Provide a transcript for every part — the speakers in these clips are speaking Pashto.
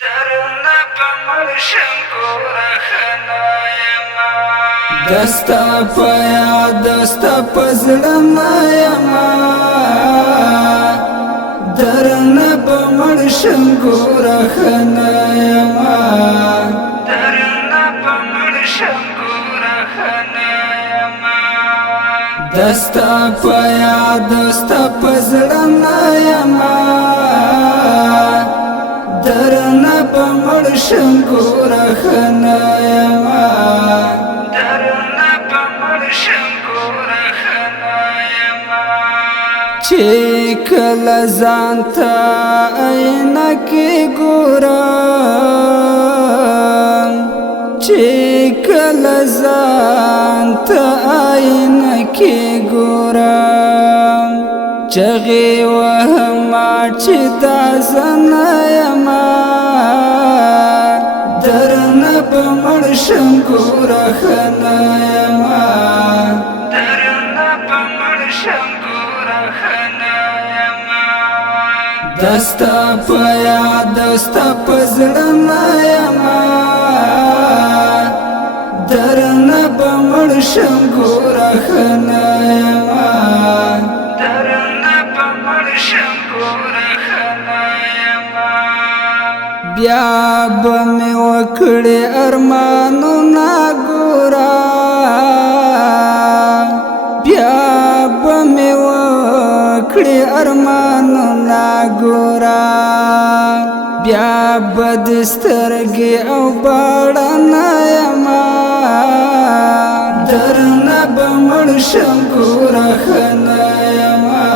درونه په مرشم کوره خنایما دستا په یاد دستا په زړه مایما درونه په مرشم کوره خنایما درونه په مرشم کوره خنایما دستا په یاد دستا په زړه مایما درنا په مرشم کوره خنایما درونه په مرشم کوره خنایما چې کله ځان ته عینه کې ګورم چې کله ځان ته عینه کې ګورم چغې وهما چې دا زنایما درنه په مرشم کوره خنایما درونه په مرشم کوره خنایما دستا په یاد دستا په زړه مایما درنه په مرشم کوره خنایما بیا به مې وکړې ارمانونه ګوره بیا به مې وکړې ارمانونه ګوره بیا به دې سترګې او باڼه یما درنه به مړ شم کوره خنایما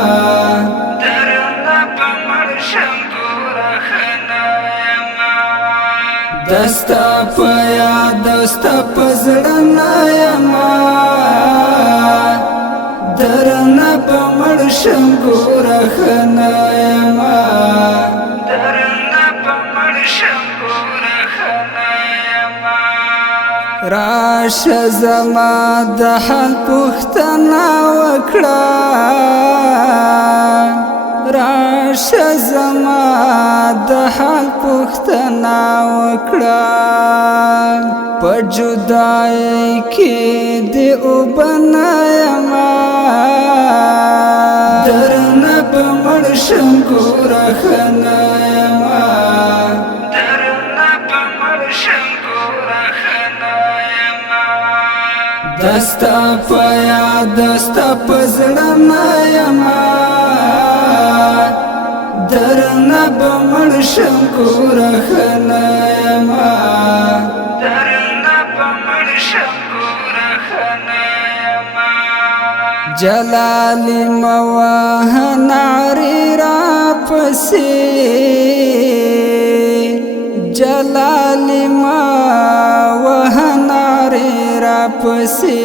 دستا په یاد دستا په زړه مایما درنه په مړ شم کوره خنایما درنه په مړ شم کوره خنایما راشه زما د حال پوښتنه وکړه راشه زما د حال پوښتنه وکړه په جدای کې دې وبنه یما درنه په مړ شم کوره خنایما درنه په مړ شم کوره خنایما دستا په یاد دستا په زړه مایما درنه په مړ شم کوره خنایما درنه په مړ شم کوره خنایما جلالی مواه نعری را پسې جلالی مواه نعری را پسې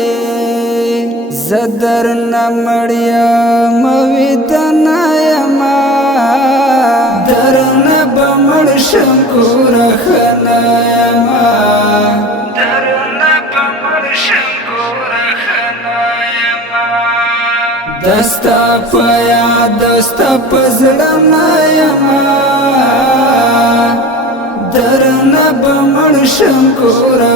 زدر نمړیا مویدنا یما درنه به مړ شم کوره خنایما درنه په مړ شم کوره خنایما دستا په یاد دستا په زړه مایما درنه به مړ شم کوره